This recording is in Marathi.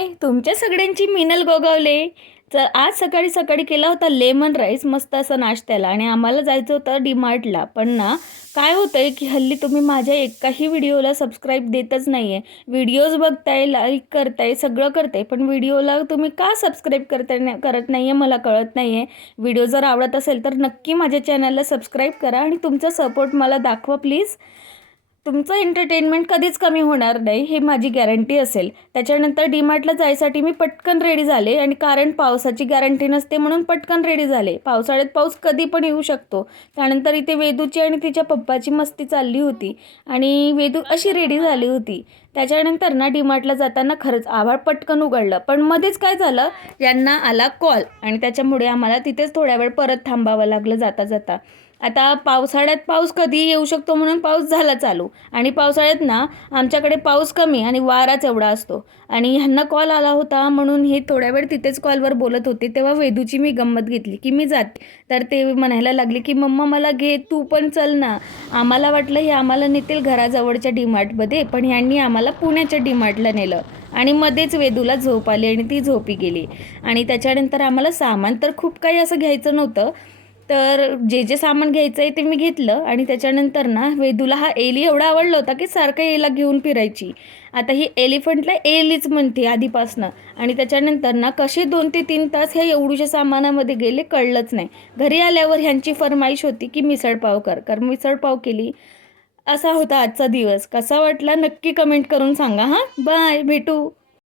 हाय, तुमच्या सगळ्यांची मिनल गोगावले. तर आज सकाळी सकाळी केला होता लेमन राईस मस्त असा नाश्त्याला आणि आम्हाला जायचं होतं डीमार्टला. पण ना काय होतंय की हल्ली तुम्ही माझ्या एकाही व्हिडिओला सबस्क्राईब देतच नाही आहे. व्हिडिओज बघताय, लाईक करताय, सगळं करताय, पण व्हिडिओला तुम्ही का सबस्क्राईब करत नाही आहे मला कळत नाही आहे. व्हिडिओ जर आवडत असेल तर नक्की माझ्या चॅनलला सबस्क्राईब करा आणि तुमचा सपोर्ट मला दाखवा प्लीज. तुमचं एंटरटेनमेंट कधीच कमी होणार नाही हे माझी गॅरंटी असेल. त्याच्यानंतर डीमार्टला जायसाठी मी पटकन रेडी झाले आणि कारण पावसाची गॅरंटी नसते म्हणून पटकन रेडी झाले. पावसाळ्यात पाऊस कधी पण येऊ शकतो. त्यानंतर इथे वेदूची आणि तिच्या पप्पाची मस्ती चालली होती आणि वेदू अशी रेडी झाली होती. त्याच्यानंतर ना डीमार्टला जाताना खरंच आभाळ पटकन उघडलं, पण मध्येच काय झालं, यांना आला कॉल आणि त्याच्यामुळे आम्हाला तिथेच थोड्या वेळ परत थांबावं लागलं जाता जाता. आता पावसाळ्यात पाऊस कधी येऊ शकतो म्हणून पाऊस झाला चालू आणि पावसाळ्यात ना आमच्याकडे पाऊस कमी आणि वाराच एवढा असतो आणि ह्यांना कॉल आला होता म्हणून हे थोड्या वेळ तिथेच कॉलवर बोलत होते. तेव्हा वेदूची मी गंमत घेतली की मी जाते, तर ते म्हणायला लागले की मम्मा मला घे, तू पण चल ना. आम्हाला वाटलं हे आम्हाला नेतील घराजवळच्या डीमार्टमध्ये, पण ह्यांनी आम्हाला पुण्याच्या डीमार्टला नेलं आणि मध्येच वेदूला झोप आली आणि ती झोपी गेली. आणि त्याच्यानंतर आम्हाला सामान तर खूप काही असं घ्यायचं नव्हतं, तर जे सामान घ्यायचं आहे ते मी घेतलं आणि त्याच्यानंतर ना वेदूला हा एली एवढा आवडला होता की सारखं एला घेऊन फिरायची. आता ही एलिफंटला एलीच म्हणते आधीपासनं. आणि त्याच्यानंतर ना कसे 2 ते 3 तास ह्या एवढूशा सामानामध्ये गेले कळलंच नाही. घरी आल्यावर ह्यांची फरमाईश होती की मिसळपाव कर, मिसळपाव केली. असा होता आजचा दिवस. कसा वाटला नक्की कमेंट करून सांगा. हां, बाय, भेटू.